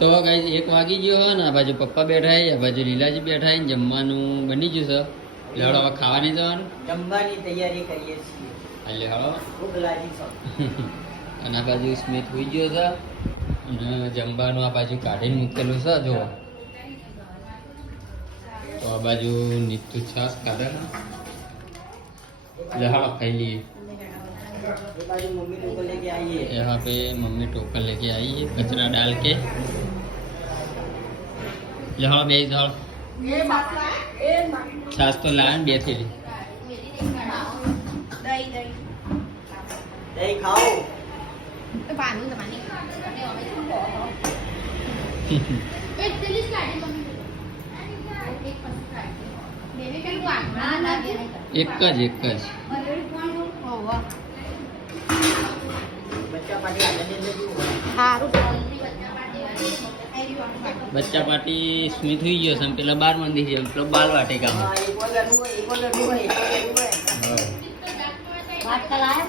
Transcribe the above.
તો ગાઈસ 1 વાગી ગયો હે ને આ બાજુ પપ્પા બેઠા છે, આ બાજુ લીલાજી બેઠા છે, જમવાનું બની ગયું છે. લેવડો હવે ખાવાની જવાનું, જમવાની તૈયારી કરીએ છીએ. એટલે હળો ભૂખ લાગી છે. અને આ બાજુ સ્મિત હોઈ ગયો છે અને જમવાનું આ બાજુ કાઢીને મૂકેલું છે જો. તો આ બાજુ નીતુ છાસ કાઢે એટલે હળો ખાઈ લઈએ. ये बाजू मम्मी लोग को लेके आइए. यहाँ पे मम्मी टोकन लेके आई है कचरा डाल के. लो बे जाओ छाछ तो लान બે થેલી दही खाओ. तो पानी तो पानी एक दिलिस काढी मम्मी एक पस काढी बेबी काय वाढणार लागे એક જ होवा बच्चा पार्टी आने दे दो. हारू બચ્ચા પાર્ટી સ્મિત હોઈ ગયો છે પેલા 12 મંદી છે પેલો બાલ વાટિકા एक और लड्डू है, एक और लड्डू है, एक और लड्डू है. बात कलाया